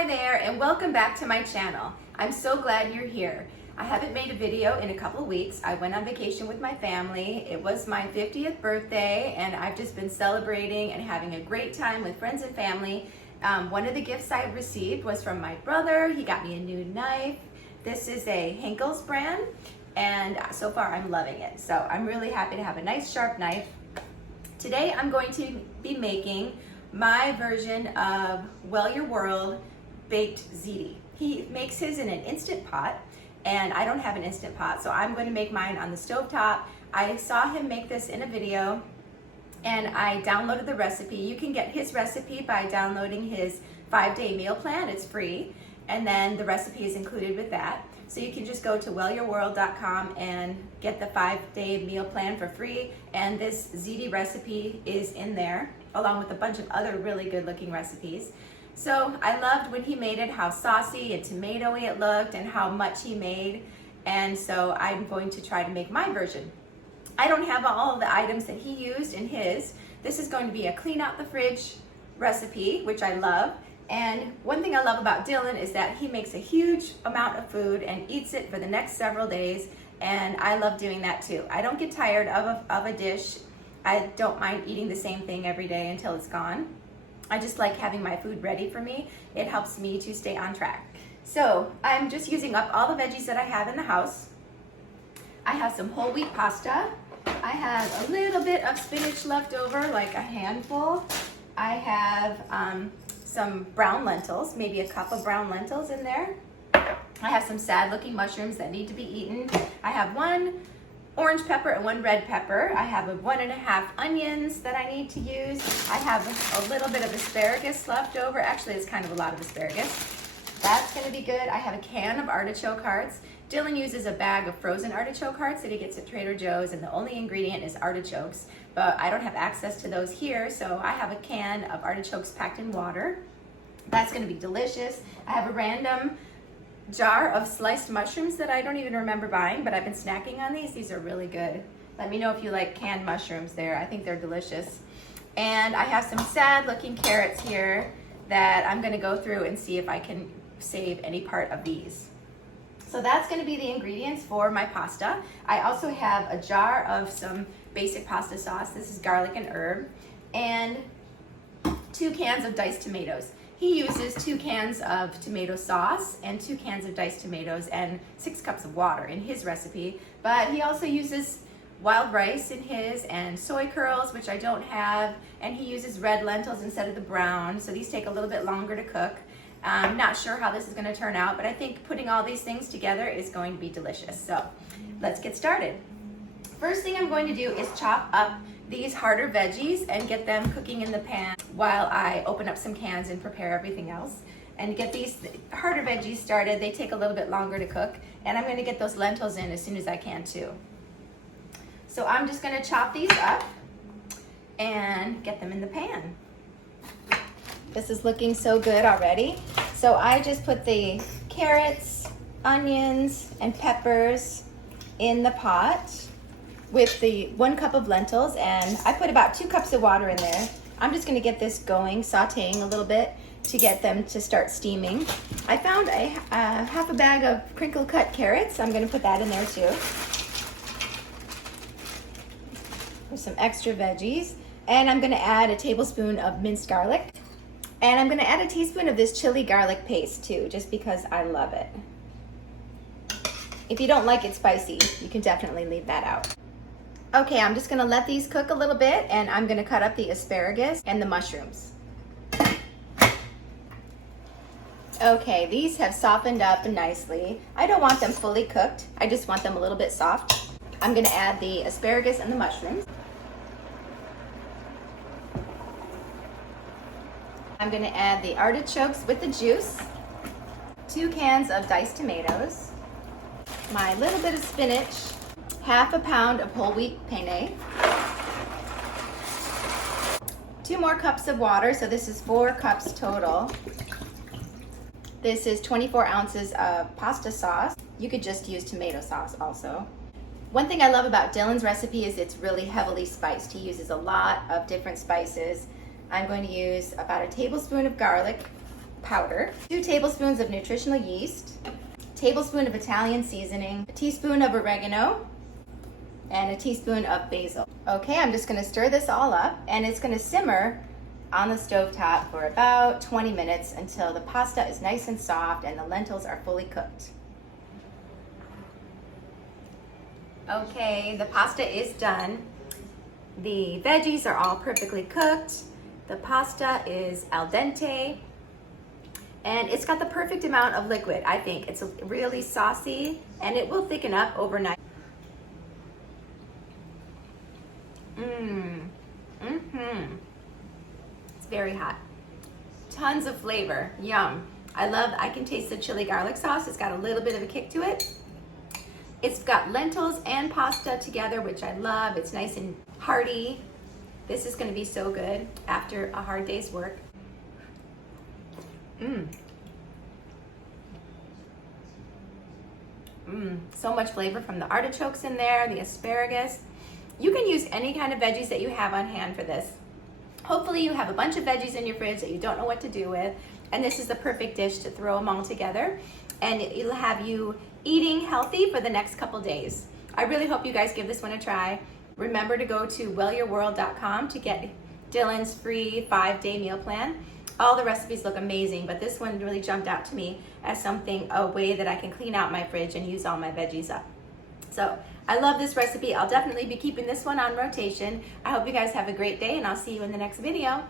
Hi there, and welcome back to my channel. I'm so glad you're here. I haven't made a video in a couple weeks. I went on vacation with my family. It was my 50th birthday, and I've just been celebrating and having a great time with friends and family. One of the gifts I received was from my brother. He got me a new knife. This is a Henkel's brand, and so far I'm loving it. So I'm really happy to have a nice sharp knife. Today I'm going to be making my version of Well Your World baked ziti. He makes his in an Instant Pot, and I don't have an Instant Pot, so I'm going to make mine on the stovetop. I saw him make this in a video, and I downloaded the recipe. You can get his recipe by downloading his 5-day meal plan. It's free, and then the recipe is included with that. So you can just go to wellyourworld.com and get the 5-day meal plan for free, and this ziti recipe is in there, along with a bunch of other really good looking recipes. So I loved when he made it, how saucy and tomatoey it looked and how much he made. And so I'm going to try to make my version. I don't have all of the items that he used in his. This is going to be a clean out the fridge recipe, which I love. And one thing I love about Dylan is that he makes a huge amount of food and eats it for the next several days. And I love doing that too. I don't get tired of a dish. I don't mind eating the same thing every day until it's gone. I just like having my food ready for me. It helps me to stay on track. So I'm just using up all the veggies that I have in the house. I have some whole wheat pasta. I have a little bit of spinach left over, like a handful. I have some brown lentils, maybe a cup of brown lentils in there. I have some sad looking mushrooms that need to be eaten. I have one orange pepper and one red pepper. I have 1.5 onions that I need to use. I have a little bit of asparagus left over. Actually, it's kind of a lot of asparagus. That's gonna be good. I have a can of artichoke hearts. Dylan uses a bag of frozen artichoke hearts that he gets at Trader Joe's, and the only ingredient is artichokes, but I don't have access to those here, so I have a can of artichokes packed in water. That's gonna be delicious. I have a random jar of sliced mushrooms that I don't even remember buying, but I've been snacking on these. These are really good. Let me know if you like canned mushrooms there. I think they're delicious. And I have some sad looking carrots here that I'm gonna go through and see if I can save any part of these. So that's gonna be the ingredients for my pasta. I also have a jar of some basic pasta sauce. This is garlic and herb, and 2 cans of diced tomatoes. He uses 2 cans of tomato sauce and 2 cans of diced tomatoes and 6 cups of water in his recipe, but he also uses wild rice in his and soy curls, which I don't have, and he uses red lentils instead of the brown, so these take a little bit longer to cook. I'm not sure how this is going to turn out, but I think putting all these things together is going to be delicious. So let's get started. First thing I'm going to do is chop up these harder veggies and get them cooking in the pan while I open up some cans and prepare everything else. And get these harder veggies started. They take a little bit longer to cook, and I'm going to get those lentils in as soon as I can too. So I'm just going to chop these up and get them in the pan. This is looking so good already. So I just put the carrots, onions, and peppers in the pot with the 1 cup of lentils, and I put about 2 cups of water in there. I'm just gonna get this going, sauteing a little bit to get them to start steaming. I found a half a bag of crinkle cut carrots. I'm gonna put that in there too. There's some extra veggies, and I'm gonna add a tablespoon of minced garlic. And I'm gonna add a teaspoon of this chili garlic paste too, just because I love it. If you don't like it spicy, you can definitely leave that out. Okay, I'm just gonna let these cook a little bit, and I'm gonna cut up the asparagus and the mushrooms. Okay, these have softened up nicely. I don't want them fully cooked. I just want them a little bit soft. I'm gonna add the asparagus and the mushrooms. I'm gonna add the artichokes with the juice, 2 cans of diced tomatoes, my little bit of spinach, half a pound of whole wheat penne, 2 more cups of water, so this is 4 cups total. This is 24 ounces of pasta sauce. You could just use tomato sauce also. One thing I love about Dylan's recipe is it's really heavily spiced. He uses a lot of different spices. I'm going to use about a tablespoon of garlic, powder, 2 tablespoons of nutritional yeast, a tablespoon of Italian seasoning, a teaspoon of oregano, and a teaspoon of basil. Okay, I'm just gonna stir this all up, and it's gonna simmer on the stovetop for about 20 minutes until the pasta is nice and soft and the lentils are fully cooked. Okay, the pasta is done. The veggies are all perfectly cooked. The pasta is al dente, and it's got the perfect amount of liquid, I think. It's really saucy, and it will thicken up overnight. It's very hot. Tons of flavor, yum. I can taste the chili garlic sauce. It's got a little bit of a kick to it. It's got lentils and pasta together, which I love. It's nice and hearty. This is gonna be so good after a hard day's work. So much flavor from the artichokes in there, the asparagus. You can use any kind of veggies that you have on hand for this. Hopefully you have a bunch of veggies in your fridge that you don't know what to do with, and this is the perfect dish to throw them all together, and it'll have you eating healthy for the next couple days. I really hope you guys give this one a try. Remember to go to wellyourworld.com to get Dylan's free 5-day meal plan. All the recipes look amazing, but this one really jumped out to me as a way that I can clean out my fridge and use all my veggies up. So I love this recipe. I'll definitely be keeping this one on rotation. I hope you guys have a great day, and I'll see you in the next video.